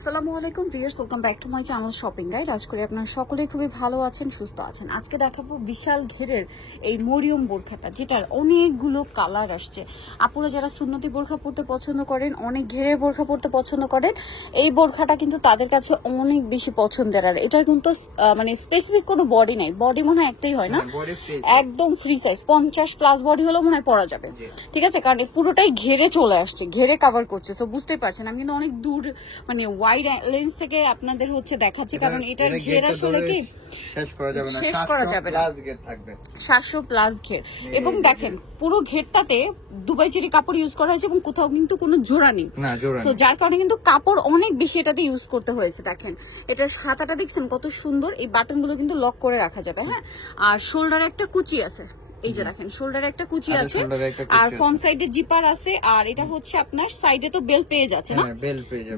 আসসালামু আলাইকুম viewers, welcome back to my channel shopping guide. আশা করি আপনারা সকলেই খুবই ভালো আছেন, সুস্থ আছেন। আজকে দেখাবো বিশাল ঘেরের এই মরিয়ম বোরখাটা, যেটার অনেকগুলো কালার আসছে। আপুরা যারা সুন্নতি বোরখা পরতে পছন্দ করেন, অনেক ঘেরের বোরখা পরতে পছন্দ করেন, এই বোরখাটা কিন্তু তাদের কাছে অনেক বেশি পছন্দের। আর এটার কিন্তু মানে স্পেসিফিক কোনো বডি নাই, বডি মনে হয় একটাই হয় না, একদম ফ্রি সাইজ 50+ বডি হলেও মনে হয় পরা যাবে। ঠিক আছে, কারণ পুরোটাই ঘেরে চলে আসছে, ঘেরে কভার করছে। তো বুঝতেই পারছেন আমি কিন্তু অনেক দূর মানে ওয়াইড লেন্স থেকে আপনাদের হচ্ছে দেখাচ্ছি, কারণ এটার ঘের আসলে কি শেষ করা যাবে না, 700+ ঘের। এবং দেখেন পুরো ঘেরটাতে দুবাই চেরি কাপড় ইউজ করা হয়েছে এবং কোথাও কিন্তু কোনো জোড়া নেই, সো যার কারণে কিন্তু কাপড় অনেক বেশি এটাতে ইউজ করতে হয়েছে। দেখেন এটার হাতাটা দেখছেন কত সুন্দর, এই বাটনগুলো কিন্তু লক করে রাখা যাবে। হ্যাঁ, আর শোল্ডারে একটা কুচি আছে, এই যে দেখেন শোল্ডারে একটা কুচি আছে, আর ফ্রন্ট সাইডে জিপার আছে। আর এটা হচ্ছে আপনার সাইডে তো বেল পেয়ে যাচ্ছে না,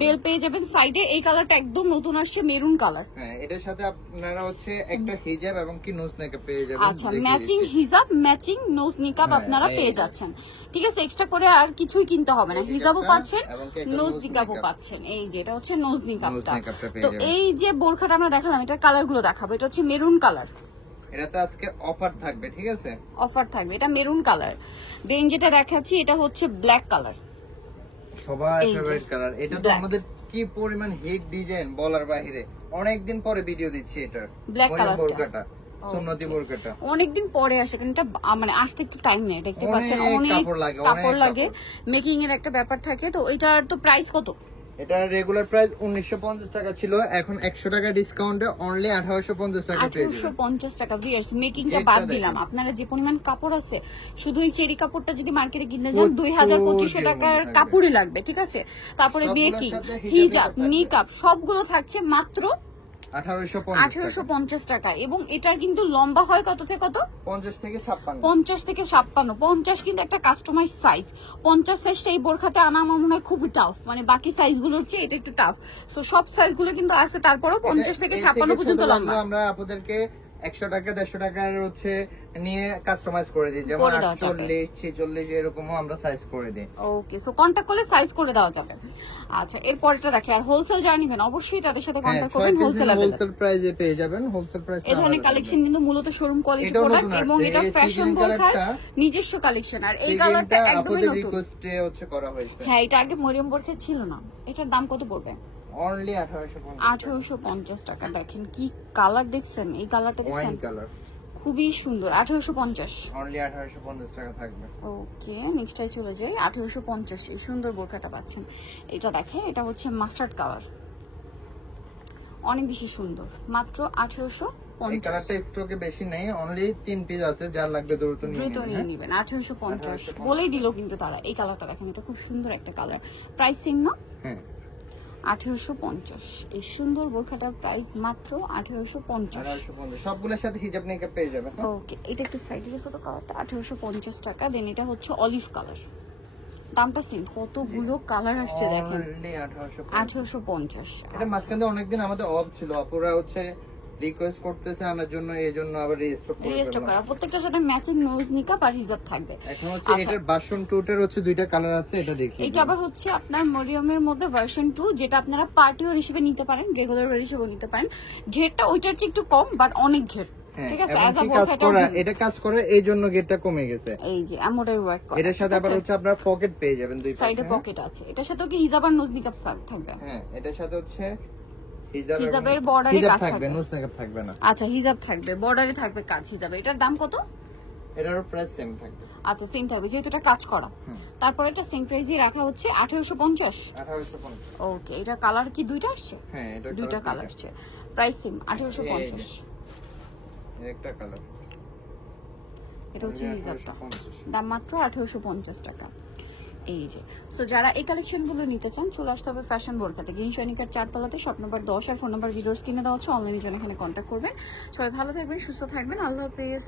বেল পেয়ে যাবেন সাইডে। এই কালারটা একদম নতুন আসছে, মেরুন কালার। হ্যাঁ, এটার সাথে আপনারা হচ্ছে একটা হিজাব এবং কি নোজ নিকাব পেয়ে যাবেন। আচ্ছা, ম্যাচিং হিজাব, ম্যাচিং নোজ নিকাব আপনারা পেয়ে যাচ্ছেন। ঠিক আছে, এক্সট্রা করে আর কিছুই কিনতে হবে না, হিজাবও পাচ্ছেন, নোজ নিকাবও পাচ্ছেন। এই যে এটা হচ্ছে নোজ নিকাবটা। তো এই যে বোরখাটা আমরা দেখালাম, এটার কালার গুলো দেখাবো। এটা হচ্ছে মেরুন কালার, এটাতে আজকে অফার থাকবে। ঠিক আছে, অফার থাকবে। এটা মেরুন কালার। দেন যেটা দেখাচ্ছি এটা হচ্ছে ব্ল্যাক কালার, সবার ফেভারিট কালার। এটা তো আমাদের কি পরিমাণ হিট ডিজাইন বলার বাইরে। অনেকদিন পরে ভিডিও দিচ্ছি এটা ব্ল্যাক কালার বোরকাটা, সুন্নতি বোরকাটা অনেকদিন পরে আসে, কারণ এটা মানে আসতে একটু টাইম নেই, দেখতে পাচ্ছেন অনেক কাপড় লাগে, মেকিং এর একটা ব্যাপার থাকে। তো এটার তো প্রাইস কত? এটা রেগুলার প্রাইস 1950 টাকা ছিল, এখন 100 টাকা ডিসকাউন্টে অনলি 1850 টাকা পেয়ে যাবেন। 1850 টাকা। ভিউয়ার্স, মেকিংটা বাদ দিলাম, আপনারা যে পরিমাণ কাপড় আছে, শুধু এই চেরি কাপড়টা যদি মার্কেটে কিনতে যান 2000-2500 টাকার কাপড়ই লাগবে। ঠিক আছে, তারপরে মেকিং, হিজাব, মেকআপ সবগুলো থাকছে মাত্র 1850 টাকা। এবং এটার কিন্তু লম্বা হয় কত থেকে কত? 50 থেকে 56। 50 থেকে 56। 50 কিন্তু একটা কাস্টমাইজ সাইজ। 50 সাইজটা এই বোরখাতে আনা আমার মনে হয় খুবই টাফ, মানে বাকি সাইজগুলোর চেয়ে এটা একটু টাফ। সো সব সাইজগুলো কিন্তু আছে, তারপরেও 50 থেকে 56 পর্যন্ত লম্বা। আমরা আপনাদেরকে 100 টাকা 150 টাকার হচ্ছে নিয়ে কাস্টমাইজ করে দিই, যেমন 48 46 এরকমও আমরা সাইজ করে দিই। ওকে, সো কন্টাক্ট করলে সাইজ করে দেওয়া যাবে। আচ্ছা, এরপরটা দেখে। আর হোলসেল যারা নেবেন অবশ্যই তাদের সাথে কন্টাক্ট করবেন, হোলসেল প্রাইসে পেয়ে যাবেন। হোলসেল প্রাইস এই ধরনের কালেকশন কিন্তু মূলত শোরুম কোয়ালিটি প্রোডাক্ট, এবং এটা ফ্যাশন বোরখার নিজস্ব কালেকশন। আর এই কালারটা একদমই নতুন, রিকোয়েস্টে হচ্ছে করা হয়েছে। হ্যাঁ, এটা আগে মরিয়ম বোরখা ছিল না। এটার দাম কত পড়বে? অনলি 1850 টাকা। দেখেন কি কালার দেখছেন, এই কালারটা দেখছেন, খুবই সুন্দর। 1850, অনলি 1850 টাকা থাকবে। ওকে, নেক্সটটাই চলে যাই। 1850 এই সুন্দর বোরখাটা পাচ্ছেন। এটা দেখেন, এটা হচ্ছে মাস্টার্ড কালার, অনেক বেশি সুন্দর, মাত্র 1850। এই কালারটা স্টকে বেশি নেই, অনলি 3 পিস আছে, যার লাগবে দ্রুত নিয়ে নেবেন। 1850 বলেই দিল কিন্তু তারা। এই কালারটা দেখেন, এটা খুব সুন্দর একটা কালার। প্রাইস সেম না? হ্যাঁ, 1850। এই সুন্দর বোরখাটার প্রাইস মাত্র 1850। সবগুলোর সাথে হিজাব নিকাব পেয়ে যাবেন। ওকে, এটা একটু সাইডে রেখো তো, কালারটা 1850 টাকা। দেন এটা হচ্ছে অলিভ কালার, দামটা সেম। কতগুলো কালার আসছে দেখেন, 1850। এটা মাঝখানে অনেকদিন আমাদের অফ ছিল, আপুরা হচ্ছে রিকোয়েস্ট করতেছে আনার জন্য, এইজন্য আবার রিস্টক করা। প্রত্যেকটার সাথে ম্যাচিং নোজ নিকাব আর হিজাব থাকবে। এখন হচ্ছে এটার ভার্সন 2 টার হচ্ছে দুইটা কালার আছে, এটা দেখি। এটা আবার হচ্ছে আপনার মরিয়মের মধ্যে ভার্সন 2, যেটা আপনারা পার্টি ওয়্যার হিসেবে নিতে পারেন, রেগুলার ওয়্যার হিসেবে নিতে পারেন। ঘেরটা ওইটার চেয়ে একটু কম, বাট অনেক ঘের। ঠিক আছে, অ্যাজ আ বোরখাটা এটা কাজ করে, এই জন্য গেটটা কমে গেছে। এই যে এমব্রয়ডারি ওয়ার্ক করা। এটার সাথে আবার হচ্ছে আপনারা পকেট পেয়ে যাবেন, দুই সাইডে পকেট আছে। এটার সাথে কি হিজাব আর নোজ নিকাব থাকবে? হ্যাঁ, এটার সাথে হচ্ছে হিজাবের বর্ডারে কাজ থাকবে, নোজ নিকাব থাকবে না। আচ্ছা, হিজাব থাকবে, বর্ডারে থাকবে কাজ হিজাবে। এটার দাম কত? এটার প্রাইস সেম থাকবে। আচ্ছা, সেম থাকবে যেহেতু এটা কাজ করা। তারপর এটা সেম প্রাইসই রাখা হচ্ছে 1850। ওকে, এটা কালার কি দুইটা আসছে? হ্যাঁ, এটা দুইটা কালার আসছে, প্রাইস সেম 1850। একটা কালার, এটা হচ্ছে হিজাবটা, দাম মাত্র 1850 টাকা। এই যে, সো যারা এই কালেকশন গুলো নিতে চান চলে আসতে হবে ফ্যাশন বোরখাতে, সৈনিকার 4 তলাতে, শপ নাম্বার 10 আর ফোন নাম্বার ভিডিওস কিনে দেওয়া হচ্ছে। অনলাইনে জন্য এখানে কন্ট্যাক্ট করবেন। সবাই ভালো থাকবেন, সুস্থ থাকবেন, আল্লাহ হাফেজ।